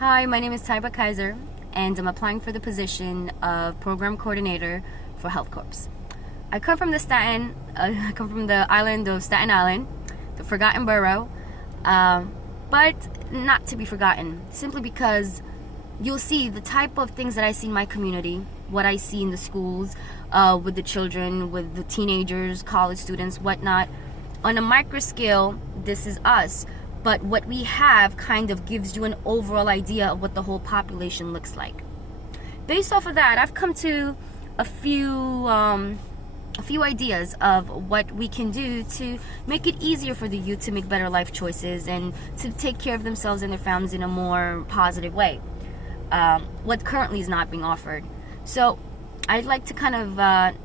Hi, my name is Tayyaba Qaiser, and I'm applying for the position of Program Coordinator for HealthCorps. I come from the island of Staten Island, the forgotten borough, but not to be forgotten, simply because you'll see the type of things that I see in my community, what I see in the schools, with the children, with the teenagers, college students, whatnot. On a micro scale, this is us. But what we have kind of gives you an overall idea of what the whole population looks like. Based off of that, I've come to a few ideas of what we can do to make it easier for the youth to make better life choices and to take care of themselves and their families in a more positive way. What currently is not being offered. So I'd like to kind of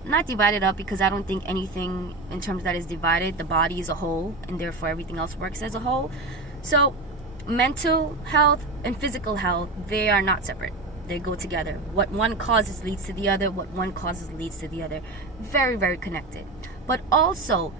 not divide it up, because I don't think anything in terms of that is divided. The body is a whole, and therefore everything else works as a whole. So mental health and physical health, they are not separate. They go together. What one causes leads to the other. What one causes leads to the other. Very, very connected. But also,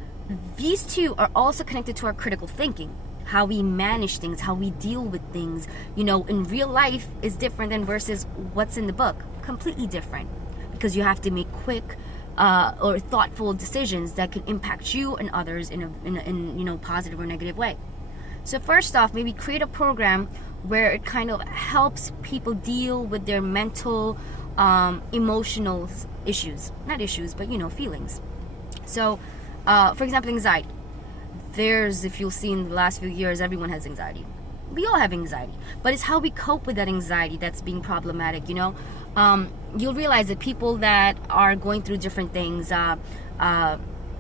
these two are also connected to our critical thinking. How we manage things, how we deal with things, in real life is different than versus what's in the book. Completely different. Because you have to make quick or thoughtful decisions that can impact you and others in a positive or negative way. So first off, maybe create a program where it kind of helps people deal with their mental, emotional issues. Not issues, but feelings. So, for example, anxiety. If you'll see in the last few years, everyone has anxiety. We all have anxiety, but it's how we cope with that anxiety that's being problematic. You'll realize that people that are going through different things,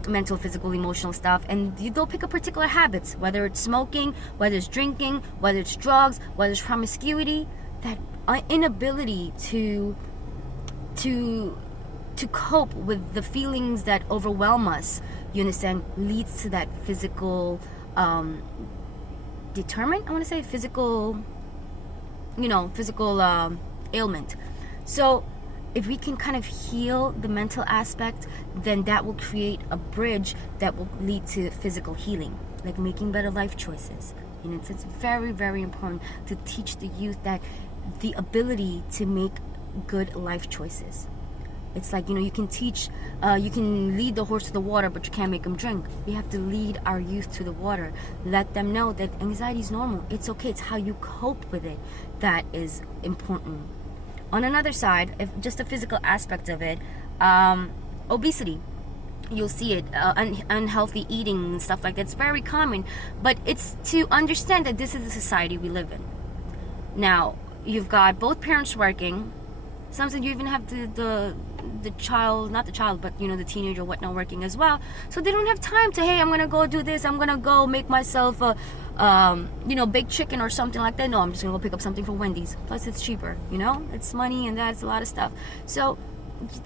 mental, physical, emotional stuff, and they'll pick up particular habits, whether it's smoking, whether it's drinking, whether it's drugs, whether it's promiscuity. That inability to cope with the feelings that overwhelm us, you understand, leads to that physical physical ailment. So if we can kind of heal the mental aspect, then that will create a bridge that will lead to physical healing, like making better life choices. It's very, very important to teach the youth that the ability to make good life choices. It's like, you can teach, you can lead the horse to the water, but you can't make them drink. We have to lead our youth to the water. Let them know that anxiety is normal. It's okay. It's how you cope with it that is important. On another side, if just the physical aspect of it, obesity. You'll see it, unhealthy eating and stuff like that. It's very common, but it's to understand that this is the society we live in. Now, you've got both parents working. Sometimes you even have the child, not the child, but the teenager or whatnot working as well. So they don't have time to, hey, I'm gonna go do this. I'm gonna go make myself a, baked chicken or something like that. No, I'm just gonna go pick up something from Wendy's. Plus, it's cheaper. It's money and that's a lot of stuff. So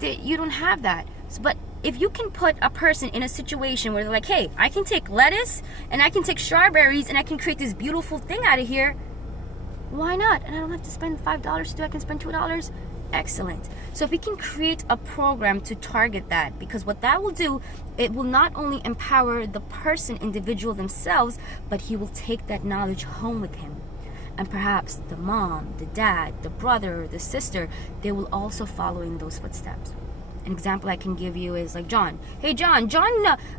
you don't have that. But if you can put a person in a situation where they're like, hey, I can take lettuce and I can take strawberries and I can create this beautiful thing out of here. Why not? And I don't have to spend $5 to do it. I can spend $2. Excellent. So if we can create a program to target that, because what that will do, it will not only empower the person, individual themselves, but he will take that knowledge home with him. And perhaps the mom, the dad, the brother, the sister, they will also follow in those footsteps. An example I can give you is like John. Hey, John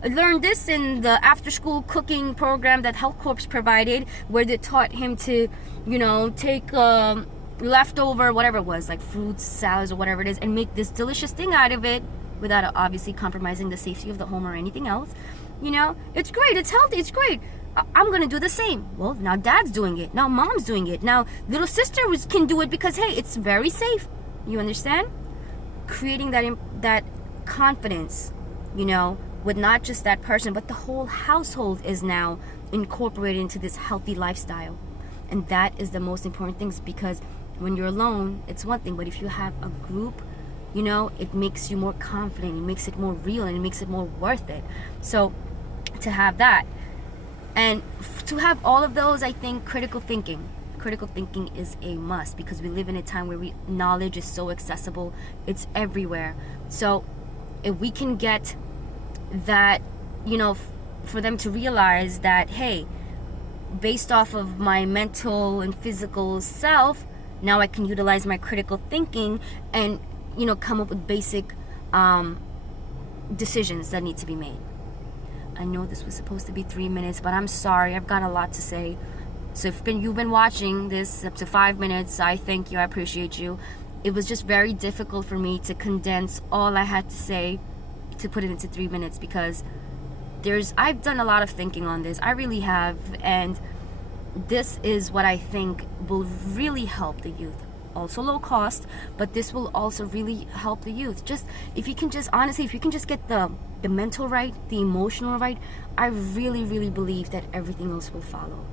learned this in the after-school cooking program that HealthCorps provided, where they taught him to, take leftover, whatever it was, like fruits, salads, or whatever it is, and make this delicious thing out of it without obviously compromising the safety of the home or anything else. It's great, it's healthy, it's great. I'm gonna do the same. Well, now dad's doing it, now mom's doing it, now little sister can do it because, hey, it's very safe. You understand? Creating that confidence, with not just that person, but the whole household is now incorporated into this healthy lifestyle. And that is the most important things, because when you're alone, it's one thing, but if you have a group, it makes you more confident, it makes it more real, and it makes it more worth it. So to have that, and to have all of those, I think critical thinking is a must, because we live in a time where knowledge is so accessible, it's everywhere. So if we can get that, for them to realize that, hey, based off of my mental and physical self, now I can utilize my critical thinking and, come up with basic decisions that need to be made. I know this was supposed to be 3 minutes, but I'm sorry, I've got a lot to say. So if you've been watching this up to 5 minutes, I thank you, I appreciate you. It was just very difficult for me to condense all I had to say to put it into 3 minutes, because I've done a lot of thinking on this. I really have, and this is what I think will really help the youth. Also low cost, but this will also really help the youth. If you can just get the mental right, the emotional right, I really, really believe that everything else will follow.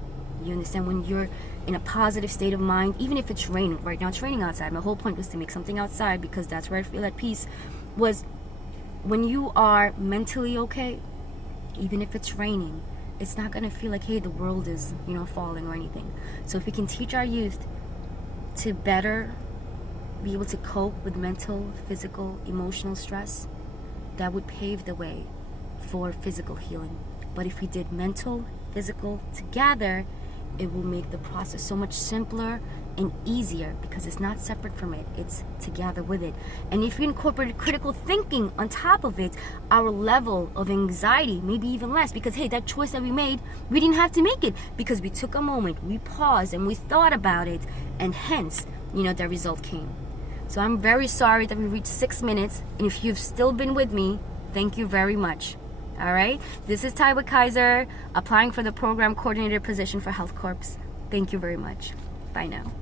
You understand? When you're in a positive state of mind, even if it's raining. Right now it's raining outside. My whole point was to make something outside because that's where I feel at peace. Was when you are mentally okay, even if it's raining, it's not going to feel like, hey, the world is, falling or anything. So if we can teach our youth to better be able to cope with mental, physical, emotional stress, that would pave the way for physical healing. But if we did mental, physical together, it will make the process so much simpler and easier, because it's not separate from it, it's together with it. And if we incorporate critical thinking on top of it, our level of anxiety may be even less, because hey, that choice that we made, we didn't have to make it, because we took a moment, we paused, and we thought about it, and hence, the result came. So I'm very sorry that we reached 6 minutes, and if you've still been with me, thank you very much. All right, this is Tayyaba Qaiser, applying for the program coordinator position for HealthCorps. Thank you very much. Bye now.